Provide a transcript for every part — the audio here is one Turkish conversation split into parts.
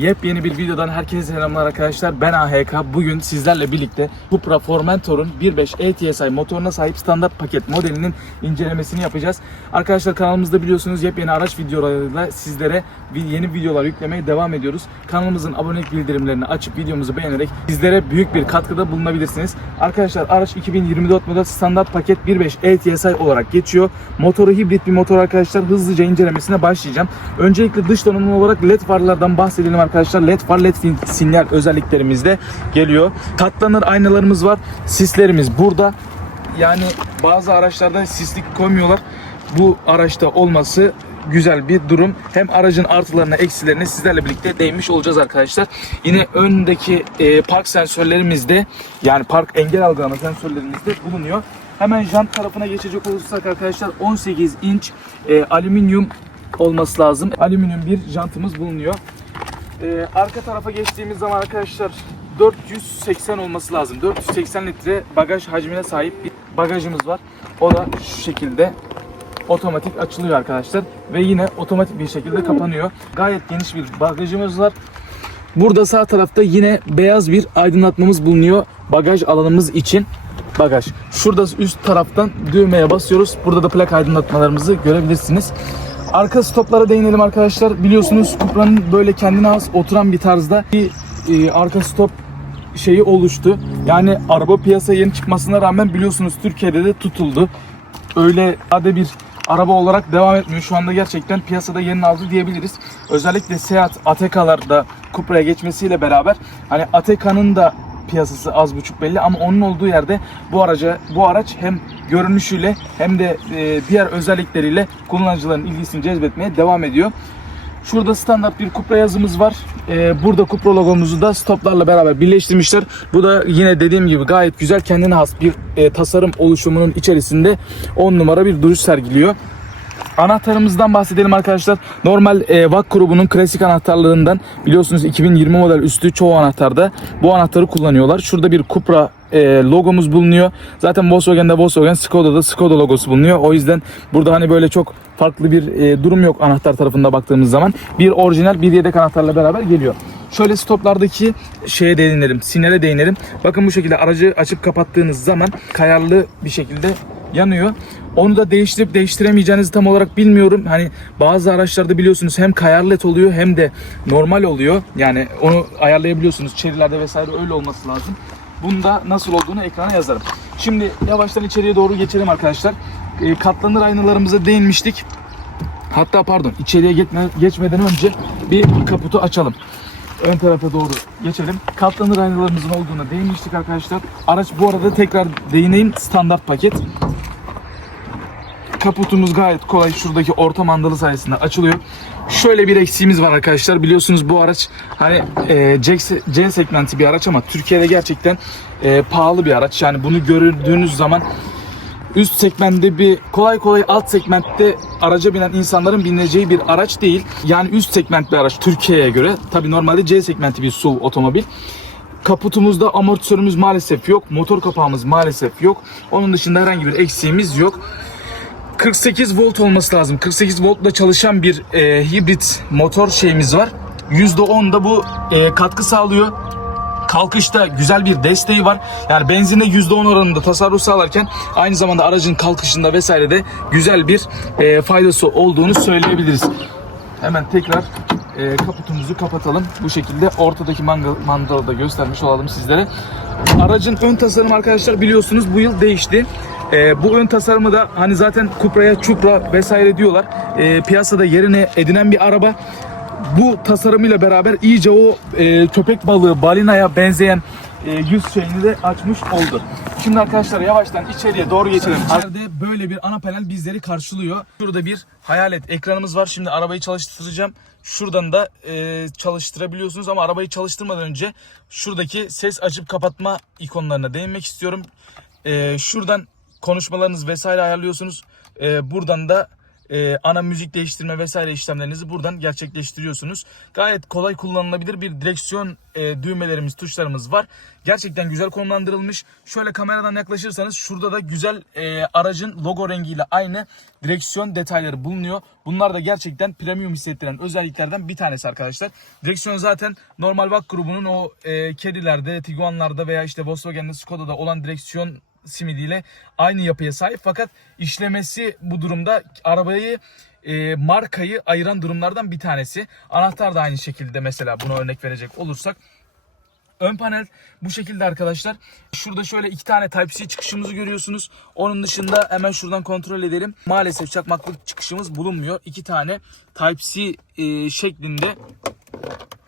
Yepyeni bir videodan herkese selamlar arkadaşlar. Ben AHK. Bugün sizlerle birlikte Cupra Formentor'un 1.5 ATSI motoruna sahip standart paket modelinin incelemesini yapacağız. Arkadaşlar kanalımızda biliyorsunuz yepyeni araç videolarıyla sizlere yeni videolar yüklemeye devam ediyoruz. Kanalımızın abonelik bildirimlerini açıp videomuzu beğenerek sizlere büyük bir katkıda bulunabilirsiniz. Arkadaşlar araç 2024 model standart paket 1.5 ATSI olarak geçiyor. Motoru hibrit bir motor arkadaşlar. Hızlıca incelemesine başlayacağım. Öncelikle dış donanım olarak led farlardan bahsedelim arkadaşlar. Led far, led sin- sinyal özelliklerimizde geliyor. Katlanır aynalarımız var. Sislerimiz burada. Yani bazı araçlarda sislik koymuyorlar. Bu araçta olması güzel bir durum. Hem aracın artılarına eksilerine sizlerle birlikte değinmiş olacağız arkadaşlar. Yine öndeki e, park sensörlerimiz de yani park engel algılama sensörlerimiz de bulunuyor. Hemen jant tarafına geçecek olursak arkadaşlar 18 inç e, alüminyum olması lazım. Alüminyum bir jantımız bulunuyor. E, arka tarafa geçtiğimiz zaman arkadaşlar 480 olması lazım. 480 litre bagaj hacmine sahip bir bagajımız var. O da şu şekilde otomatik açılıyor arkadaşlar ve yine otomatik bir şekilde kapanıyor. Gayet geniş bir bagajımız var. Burada sağ tarafta yine beyaz bir aydınlatmamız bulunuyor bagaj alanımız için. Bagaj. Şurada üst taraftan düğmeye basıyoruz. Burada da plak aydınlatmalarımızı görebilirsiniz. Arka stoplara değinelim arkadaşlar. Biliyorsunuz Cupra'nın böyle kendine has oturan bir tarzda bir e, arka stop şeyi oluştu. Yani araba piyasaya yeni çıkmasına rağmen biliyorsunuz Türkiye'de de tutuldu. Öyle sade bir araba olarak devam etmiyor. Şu anda gerçekten piyasada yerini aldı diyebiliriz. Özellikle Seat Ateca'larda Cupra'ya geçmesiyle beraber hani Ateca'nın da piyasası az buçuk belli ama onun olduğu yerde bu araca bu araç hem görünüşüyle hem de e, diğer özellikleriyle kullanıcıların ilgisini cezbetmeye devam ediyor. Şurada standart bir Cupra yazımız var. Ee, burada Cupra logomuzu da stoplarla beraber birleştirmişler. Bu da yine dediğim gibi gayet güzel kendine has bir e, tasarım oluşumunun içerisinde 10 numara bir duruş sergiliyor. Anahtarımızdan bahsedelim arkadaşlar. Normal e, VAK grubunun klasik anahtarlarından biliyorsunuz 2020 model üstü çoğu anahtarda bu anahtarı kullanıyorlar. Şurada bir Cupra e, logomuz bulunuyor. Zaten Volkswagen'de Volkswagen, Skoda'da Skoda logosu bulunuyor. O yüzden burada hani böyle çok farklı bir e, durum yok anahtar tarafında baktığımız zaman. Bir orijinal bir yedek anahtarla beraber geliyor. Şöyle stoplardaki şeye değinelim, sinyale değinelim. Bakın bu şekilde aracı açıp kapattığınız zaman kayarlı bir şekilde yanıyor. Onu da değiştirip değiştiremeyeceğinizi tam olarak bilmiyorum. Hani bazı araçlarda biliyorsunuz hem kayar led oluyor hem de normal oluyor. Yani onu ayarlayabiliyorsunuz. Chery'lerde vesaire öyle olması lazım. Bunda nasıl olduğunu ekrana yazarım. Şimdi yavaştan içeriye doğru geçelim arkadaşlar. E, katlanır aynalarımıza değinmiştik. Hatta pardon içeriye geçme, geçmeden önce bir kaputu açalım. Ön tarafa doğru geçelim. Katlanır aynalarımızın olduğuna değinmiştik arkadaşlar. Araç bu arada tekrar değineyim standart paket. Kaputumuz gayet kolay şuradaki orta mandalı sayesinde açılıyor. Şöyle bir eksiğimiz var arkadaşlar. Biliyorsunuz bu araç hani e, C, C segmenti bir araç ama Türkiye'de gerçekten e, pahalı bir araç. Yani bunu gördüğünüz zaman üst segmentte bir kolay kolay alt segmentte araca binen insanların bineceği bir araç değil. Yani üst segment bir araç Türkiye'ye göre. Tabi normalde C segmenti bir SUV otomobil. Kaputumuzda amortisörümüz maalesef yok. Motor kapağımız maalesef yok. Onun dışında herhangi bir eksiğimiz yok. 48 volt olması lazım. 48 voltla çalışan bir e, hibrit motor şeyimiz var. %10 da bu e, katkı sağlıyor. Kalkışta güzel bir desteği var. Yani benzinde %10 oranında tasarruf sağlarken aynı zamanda aracın kalkışında vesaire de güzel bir e, faydası olduğunu söyleyebiliriz. Hemen tekrar e, kaputumuzu kapatalım. Bu şekilde ortadaki mangal, mandalı da göstermiş olalım sizlere. Aracın ön tasarımı arkadaşlar biliyorsunuz bu yıl değişti. E, bu ön tasarımı da hani zaten Cupra'ya Cupra vesaire diyorlar. E, piyasada yerini edinen bir araba. Bu tasarımıyla beraber iyice o e, köpek balığı balinaya benzeyen e, yüz şeyini de açmış oldu. Şimdi arkadaşlar yavaştan içeriye doğru geçelim. İçeride böyle bir ana panel bizleri karşılıyor. Şurada bir hayalet ekranımız var. Şimdi arabayı çalıştıracağım. Şuradan da e, çalıştırabiliyorsunuz ama arabayı çalıştırmadan önce şuradaki ses açıp kapatma ikonlarına değinmek istiyorum. E, şuradan konuşmalarınız vesaire ayarlıyorsunuz. E, buradan da e, ana müzik değiştirme vesaire işlemlerinizi buradan gerçekleştiriyorsunuz. Gayet kolay kullanılabilir bir direksiyon e, düğmelerimiz, tuşlarımız var. Gerçekten güzel konumlandırılmış. Şöyle kameradan yaklaşırsanız şurada da güzel e, aracın logo rengiyle aynı direksiyon detayları bulunuyor. Bunlar da gerçekten premium hissettiren özelliklerden bir tanesi arkadaşlar. Direksiyon zaten normal VAK grubunun o e, kedilerde, Tiguan'larda veya işte Volkswagen'de, Skoda'da olan direksiyon simidiyle aynı yapıya sahip. Fakat işlemesi bu durumda arabayı e, markayı ayıran durumlardan bir tanesi. Anahtar da aynı şekilde mesela buna örnek verecek olursak. Ön panel bu şekilde arkadaşlar. Şurada şöyle iki tane Type-C çıkışımızı görüyorsunuz. Onun dışında hemen şuradan kontrol edelim. Maalesef çakmaklık çıkışımız bulunmuyor. İki tane Type-C e, şeklinde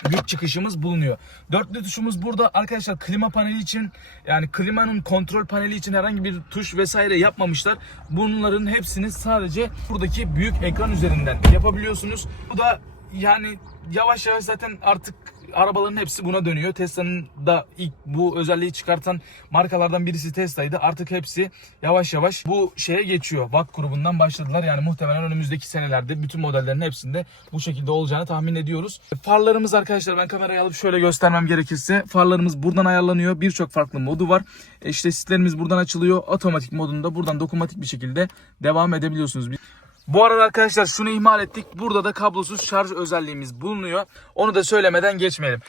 güç çıkışımız bulunuyor. Dörtlü tuşumuz burada arkadaşlar klima paneli için yani klimanın kontrol paneli için herhangi bir tuş vesaire yapmamışlar. Bunların hepsini sadece buradaki büyük ekran üzerinden yapabiliyorsunuz. Bu da yani yavaş yavaş zaten artık arabaların hepsi buna dönüyor. Tesla'nın da ilk bu özelliği çıkartan markalardan birisi Tesla'ydı. Artık hepsi yavaş yavaş bu şeye geçiyor. VAK grubundan başladılar. Yani muhtemelen önümüzdeki senelerde bütün modellerin hepsinde bu şekilde olacağını tahmin ediyoruz. Farlarımız arkadaşlar ben kamerayı alıp şöyle göstermem gerekirse farlarımız buradan ayarlanıyor. Birçok farklı modu var. E İşte sislerimiz buradan açılıyor. Otomatik modunda buradan dokunmatik bir şekilde devam edebiliyorsunuz. Bu arada arkadaşlar şunu ihmal ettik. Burada da kablosuz şarj özelliğimiz bulunuyor. Onu da söylemeden geçmeyelim.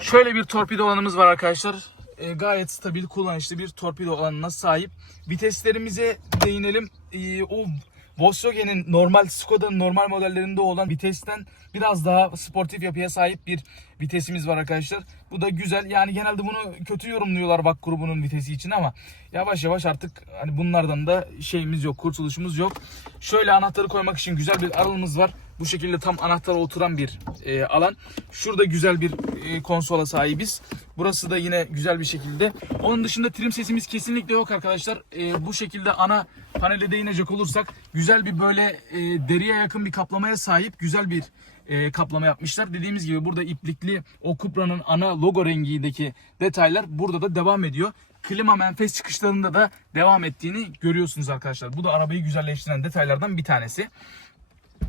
Şöyle bir torpido alanımız var arkadaşlar. E, gayet stabil kullanışlı bir torpido alanına sahip. Viteslerimize değinelim. E, o Volkswagen'in normal Skoda'nın normal modellerinde olan vitesten biraz daha sportif yapıya sahip bir vitesimiz var arkadaşlar. Bu da güzel. Yani genelde bunu kötü yorumluyorlar VAK grubunun vitesi için ama yavaş yavaş artık hani bunlardan da şeyimiz yok, kurtuluşumuz yok. Şöyle anahtarı koymak için güzel bir alanımız var. Bu şekilde tam anahtara oturan bir e, alan. Şurada güzel bir e, konsola sahibiz. Burası da yine güzel bir şekilde. Onun dışında trim sesimiz kesinlikle yok arkadaşlar. E, bu şekilde ana panele değinecek olursak güzel bir böyle e, deriye yakın bir kaplamaya sahip güzel bir e, kaplama yapmışlar. Dediğimiz gibi burada iplikli o Cupra'nın ana logo rengindeki detaylar burada da devam ediyor. Klima menfez çıkışlarında da devam ettiğini görüyorsunuz arkadaşlar. Bu da arabayı güzelleştiren detaylardan bir tanesi.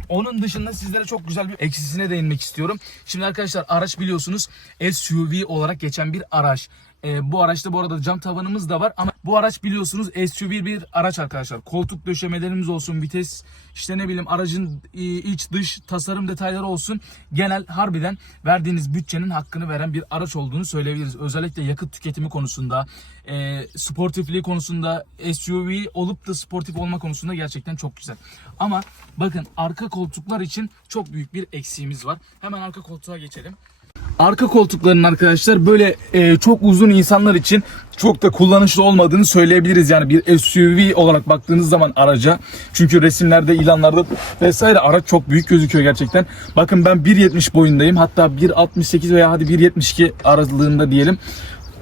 Onun dışında sizlere çok güzel bir eksisine değinmek istiyorum. Şimdi arkadaşlar araç biliyorsunuz SUV olarak geçen bir araç. Ee, bu araçta bu arada cam tavanımız da var ama bu araç biliyorsunuz SUV bir araç arkadaşlar. Koltuk döşemelerimiz olsun, vites işte ne bileyim aracın e, iç dış tasarım detayları olsun. Genel harbiden verdiğiniz bütçenin hakkını veren bir araç olduğunu söyleyebiliriz. Özellikle yakıt tüketimi konusunda, e, sportifliği konusunda SUV olup da sportif olma konusunda gerçekten çok güzel. Ama bakın arka koltuklar için çok büyük bir eksiğimiz var. Hemen arka koltuğa geçelim. Arka koltukların arkadaşlar böyle e, çok uzun insanlar için çok da kullanışlı olmadığını söyleyebiliriz. Yani bir SUV olarak baktığınız zaman araca. Çünkü resimlerde, ilanlarda vesaire araç çok büyük gözüküyor gerçekten. Bakın ben 1.70 boyundayım. Hatta 1.68 veya hadi 1.72 aralığında diyelim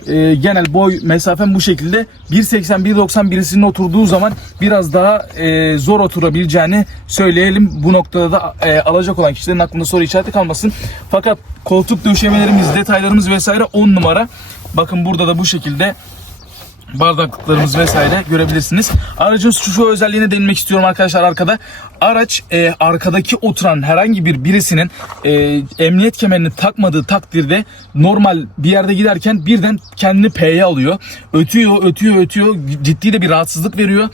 e, genel boy mesafem bu şekilde 1.80-1.90 birisinin oturduğu zaman biraz daha e, zor oturabileceğini söyleyelim. Bu noktada da e, alacak olan kişilerin aklında soru işareti kalmasın. Fakat koltuk döşemelerimiz, detaylarımız vesaire 10 numara. Bakın burada da bu şekilde bardaklıklarımız vesaire görebilirsiniz. Aracın şu, şu özelliğine değinmek istiyorum arkadaşlar arkada. Araç e, arkadaki oturan herhangi bir birisinin e, emniyet kemerini takmadığı takdirde normal bir yerde giderken birden kendini P'ye alıyor. Ötüyor, ötüyor, ötüyor. Ciddi de bir rahatsızlık veriyor.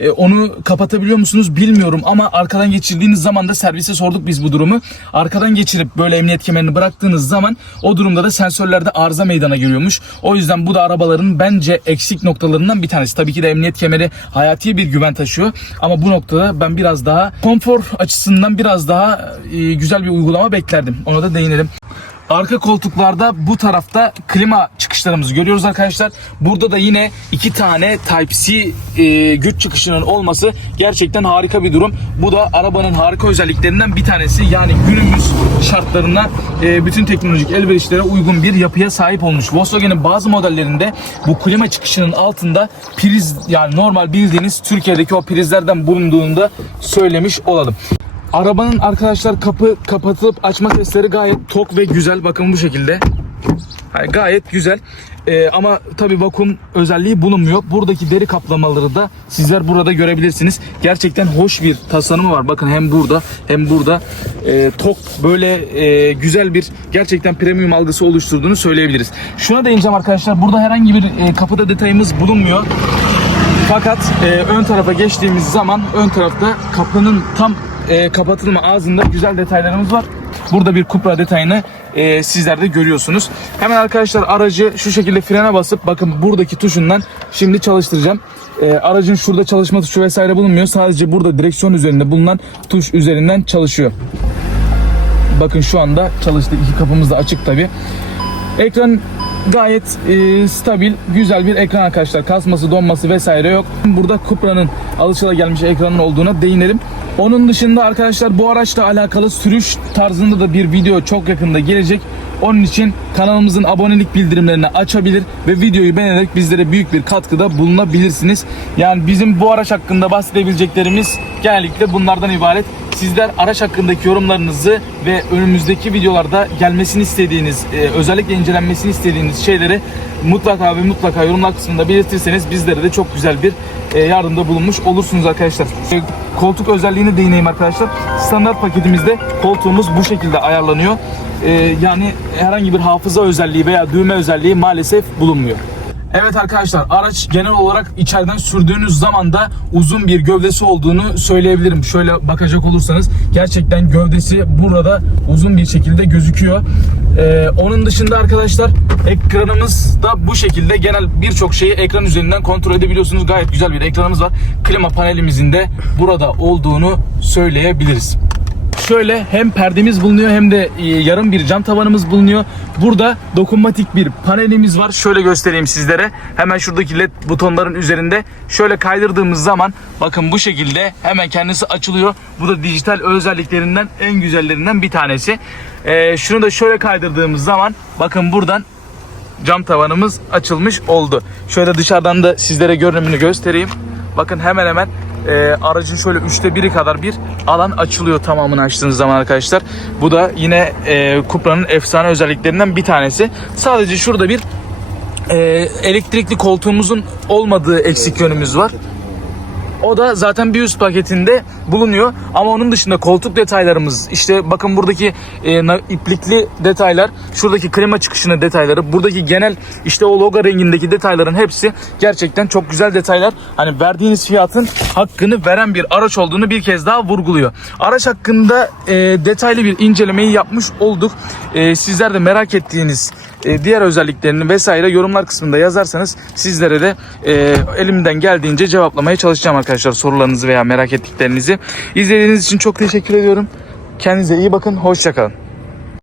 E, onu kapatabiliyor musunuz bilmiyorum ama arkadan geçirdiğiniz zaman da servise sorduk biz bu durumu. Arkadan geçirip böyle emniyet kemerini bıraktığınız zaman o durumda da sensörlerde arıza meydana geliyormuş. O yüzden bu da arabaların bence eksik noktalarından bir tanesi. Tabii ki de emniyet kemeri hayati bir güven taşıyor ama bu noktada ben biraz daha konfor açısından biraz daha e, güzel bir uygulama beklerdim. Ona da değinelim. Arka koltuklarda bu tarafta klima çıkışlarımızı görüyoruz arkadaşlar. Burada da yine iki tane Type-C e, güç çıkışının olması gerçekten harika bir durum. Bu da arabanın harika özelliklerinden bir tanesi. Yani günümüz şartlarına e, bütün teknolojik elverişlere uygun bir yapıya sahip olmuş. Volkswagen'in bazı modellerinde bu klima çıkışının altında priz yani normal bildiğiniz Türkiye'deki o prizlerden bulunduğunda söylemiş olalım. Arabanın arkadaşlar kapı kapatılıp açma sesleri gayet tok ve güzel. Bakın bu şekilde. Yani gayet güzel. Ee, ama tabi vakum özelliği bulunmuyor. Buradaki deri kaplamaları da sizler burada görebilirsiniz. Gerçekten hoş bir tasarımı var. Bakın hem burada hem burada e, tok böyle e, güzel bir gerçekten premium algısı oluşturduğunu söyleyebiliriz. Şuna değineceğim arkadaşlar. Burada herhangi bir e, kapıda detayımız bulunmuyor. Fakat e, ön tarafa geçtiğimiz zaman ön tarafta kapının tam e, kapatılma ağzında güzel detaylarımız var. Burada bir kupra detayını e, sizler de görüyorsunuz. Hemen arkadaşlar aracı şu şekilde frene basıp bakın buradaki tuşundan şimdi çalıştıracağım. E, aracın şurada çalışma tuşu vesaire bulunmuyor. Sadece burada direksiyon üzerinde bulunan tuş üzerinden çalışıyor. Bakın şu anda çalıştı. İki kapımız da açık tabi. Ekran gayet e, stabil, güzel bir ekran arkadaşlar. Kasması, donması vesaire yok. Burada Cupra'nın alışılagelmiş ekranın olduğuna değinelim. Onun dışında arkadaşlar bu araçla alakalı sürüş tarzında da bir video çok yakında gelecek. Onun için kanalımızın abonelik bildirimlerini açabilir ve videoyu beğenerek bizlere büyük bir katkıda bulunabilirsiniz. Yani bizim bu araç hakkında bahsedebileceklerimiz genellikle bunlardan ibaret. Sizler araç hakkındaki yorumlarınızı ve önümüzdeki videolarda gelmesini istediğiniz, e, özellikle incelenmesini istediğiniz şeyleri mutlaka ve mutlaka yorumlar kısmında belirtirseniz bizlere de çok güzel bir e, yardımda bulunmuş olursunuz arkadaşlar. E, Koltuk özelliğine değineyim arkadaşlar. Standart paketimizde koltuğumuz bu şekilde ayarlanıyor. E, Yani herhangi bir hafıza özelliği veya düğme özelliği maalesef bulunmuyor. Evet arkadaşlar araç genel olarak içeriden sürdüğünüz zaman da uzun bir gövdesi olduğunu söyleyebilirim. Şöyle bakacak olursanız gerçekten gövdesi burada uzun bir şekilde gözüküyor. Ee, onun dışında arkadaşlar ekranımız da bu şekilde genel birçok şeyi ekran üzerinden kontrol edebiliyorsunuz. Gayet güzel bir ekranımız var. Klima panelimizin de burada olduğunu söyleyebiliriz. Şöyle hem perdemiz bulunuyor hem de e, yarım bir cam tavanımız bulunuyor. Burada dokunmatik bir panelimiz var. Şöyle göstereyim sizlere. Hemen şuradaki led butonların üzerinde şöyle kaydırdığımız zaman bakın bu şekilde hemen kendisi açılıyor. Bu da dijital özelliklerinden en güzellerinden bir tanesi. Ee, şunu da şöyle kaydırdığımız zaman bakın buradan cam tavanımız açılmış oldu. Şöyle dışarıdan da sizlere görünümünü göstereyim. Bakın hemen hemen e, aracın şöyle üçte biri kadar bir alan açılıyor tamamını açtığınız zaman arkadaşlar. Bu da yine e, Cupra'nın efsane özelliklerinden bir tanesi. Sadece şurada bir e, elektrikli koltuğumuzun olmadığı eksik yönümüz var. O da zaten bir üst paketinde bulunuyor. Ama onun dışında koltuk detaylarımız, işte bakın buradaki e, iplikli detaylar, şuradaki klima çıkışının detayları, buradaki genel işte o logo rengindeki detayların hepsi gerçekten çok güzel detaylar. Hani verdiğiniz fiyatın hakkını veren bir araç olduğunu bir kez daha vurguluyor. Araç hakkında e, detaylı bir incelemeyi yapmış olduk. E, sizler de merak ettiğiniz e, diğer özelliklerini vesaire yorumlar kısmında yazarsanız sizlere de e, elimden geldiğince cevaplamaya çalışacağım arkadaşlar sorularınızı veya merak ettiklerinizi. İzlediğiniz için çok teşekkür ediyorum. Kendinize iyi bakın. Hoşçakalın.